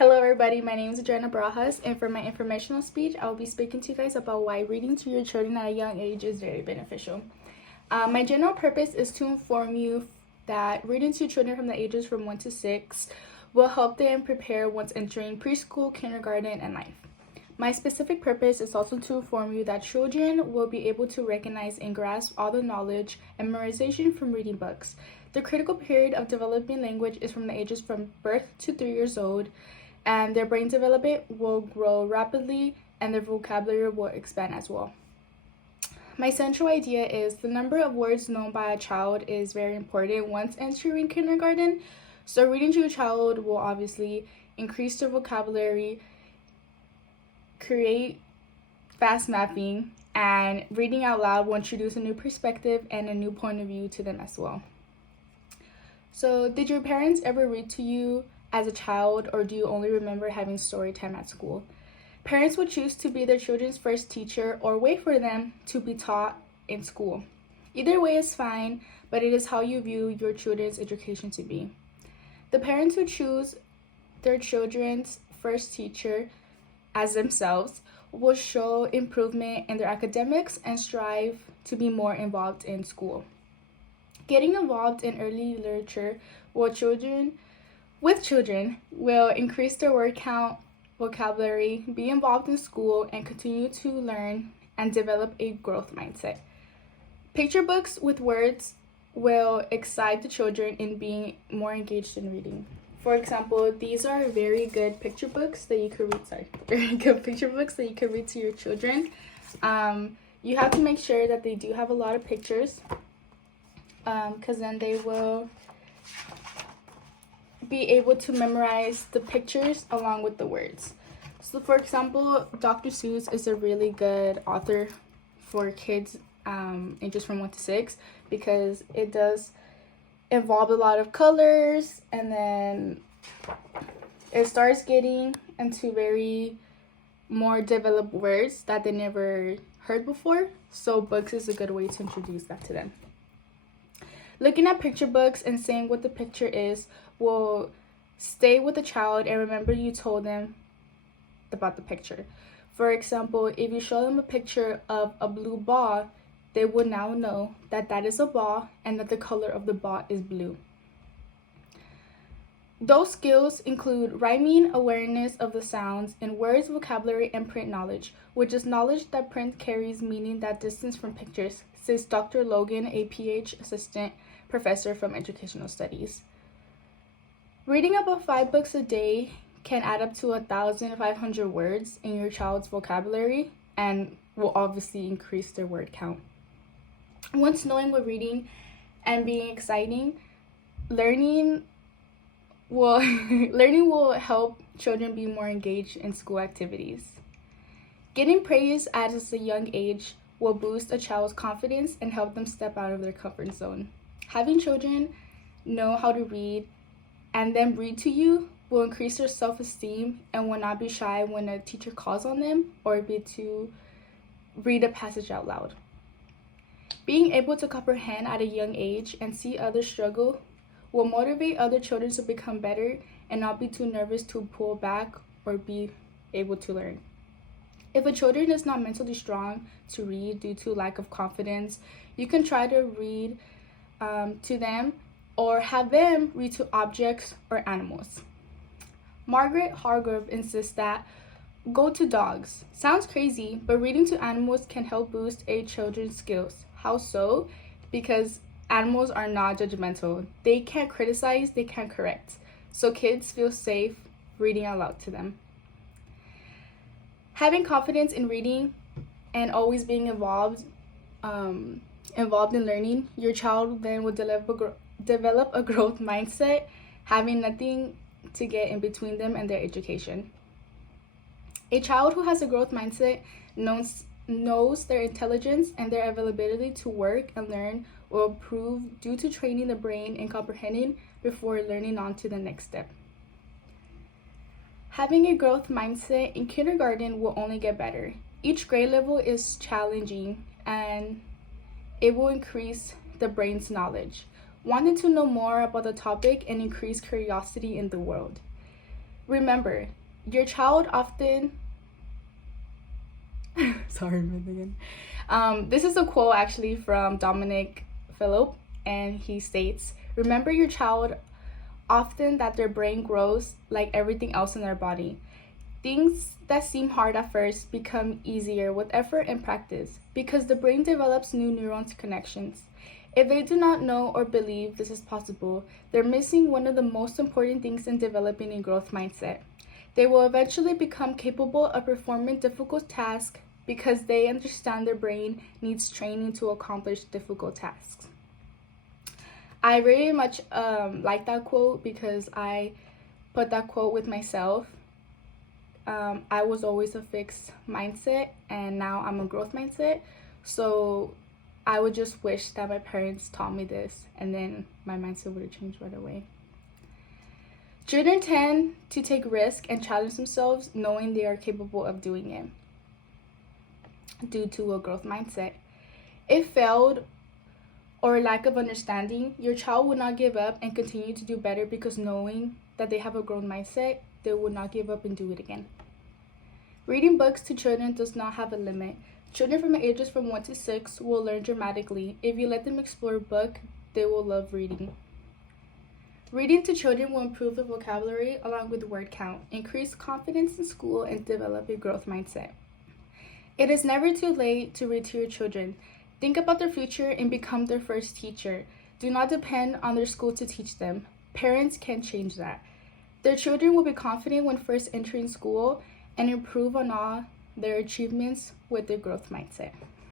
Hello everybody, my name is Adriana Barajas, and for my informational speech, I will be speaking to you guys about why reading to your children at a young age is very beneficial. My general purpose is to inform you that reading to children from the ages from 1 to 6 will help them prepare once entering preschool, kindergarten, and life. My specific purpose is also to inform you that children will be able to recognize and grasp all the knowledge and memorization from reading books. The critical period of developing language is from the ages from birth to 3 years old, and their brain development will grow rapidly and their vocabulary will expand as well. My central idea is the number of words known by a child is very important once entering kindergarten. So reading to a child will obviously increase their vocabulary, create fast mapping, and reading out loud will introduce a new perspective and a new point of view to them as well. So did your parents ever read to you as a child, or do you only remember having story time at school? Parents would choose to be their children's first teacher or wait for them to be taught in school. Either way is fine, but it is how you view your children's education to be. The parents who choose their children's first teacher as themselves will show improvement in their academics and strive to be more involved in school. Getting involved in early literature with children will increase their word count, vocabulary, be involved in school, and continue to learn and develop a growth mindset. Picture books with words will excite the children in being more engaged in reading. For example, these are very good picture books that you could read. Very good picture books that you could read to your children. You have to make sure that they do have a lot of pictures, because then they will be able to memorize the pictures along with the words. So for example, Dr. Seuss is a really good author for kids ages from 1 to 6 because it does involve a lot of colors, and then it starts getting into very more developed words that they never heard before. So books is a good way to introduce that to them. Looking at picture books and saying what the picture is will stay with the child and remember you told them about the picture. For example, if you show them a picture of a blue ball, they will now know that that is a ball and that the color of the ball is blue. Those skills include rhyming, awareness of the sounds in words, vocabulary, and print knowledge, which is knowledge that print carries meaning that distance from pictures, says Dr. Logan, a PhD assistant professor from educational studies. Reading about 5 books a day can add up to 1,500 words in your child's vocabulary and will obviously increase their word count. Once knowing what reading and being exciting, learning will help children be more engaged in school activities. Getting praise at a young age will boost a child's confidence and help them step out of their comfort zone. Having children know how to read and then read to you will increase their self-esteem and will not be shy when a teacher calls on them or be to read a passage out loud. Being able to comprehend at a young age and see others struggle will motivate other children to become better and not be too nervous to pull back or be able to learn. If a child is not mentally strong to read due to lack of confidence, you can try to read to them or have them read to objects or animals. Margaret Hargrove insists that go to dogs. Sounds crazy, but reading to animals can help boost a children's skills. How so? Because animals are not judgmental. They can't criticize, they can't correct. So kids feel safe reading out loud to them. Having confidence in reading and always being involved in learning, your child then will develop a growth mindset, having nothing to get in between them and their education. A child who has a growth mindset knows their intelligence and their availability to work and learn will improve due to training the brain and comprehending before learning on to the next step. Having a growth mindset in kindergarten will only get better. Each grade level is challenging and it will increase the brain's knowledge, wanting to know more about the topic and increase curiosity in the world. Remember, your child often sorry, Megan. This is a quote actually from Dominic Phillip, and he states, "Remember your child often that their brain grows like everything else in their body. Things that seem hard at first become easier with effort and practice because the brain develops new neurons connections. If they do not know or believe this is possible, they're missing one of the most important things in developing a growth mindset. They will eventually become capable of performing difficult tasks because they understand their brain needs training to accomplish difficult tasks." I very much like that quote because I put that quote with myself. I was always a fixed mindset, and now I'm a growth mindset. So I would just wish that my parents taught me this, and then my mindset would have changed right away. Children tend to take risks and challenge themselves knowing they are capable of doing it due to a growth mindset. If failed or lack of understanding, your child will not give up and continue to do better because knowing that they have a growth mindset, they will not give up and do it again. Reading books to children does not have a limit. Children from ages from 1 to 6 will learn dramatically. If you let them explore a book, they will love reading. Reading to children will improve their vocabulary along with word count, increase confidence in school, and develop a growth mindset. It is never too late to read to your children. Think about their future and become their first teacher. Do not depend on their school to teach them. Parents can change that. Their children will be confident when first entering school and improve on all their achievements with their growth mindset.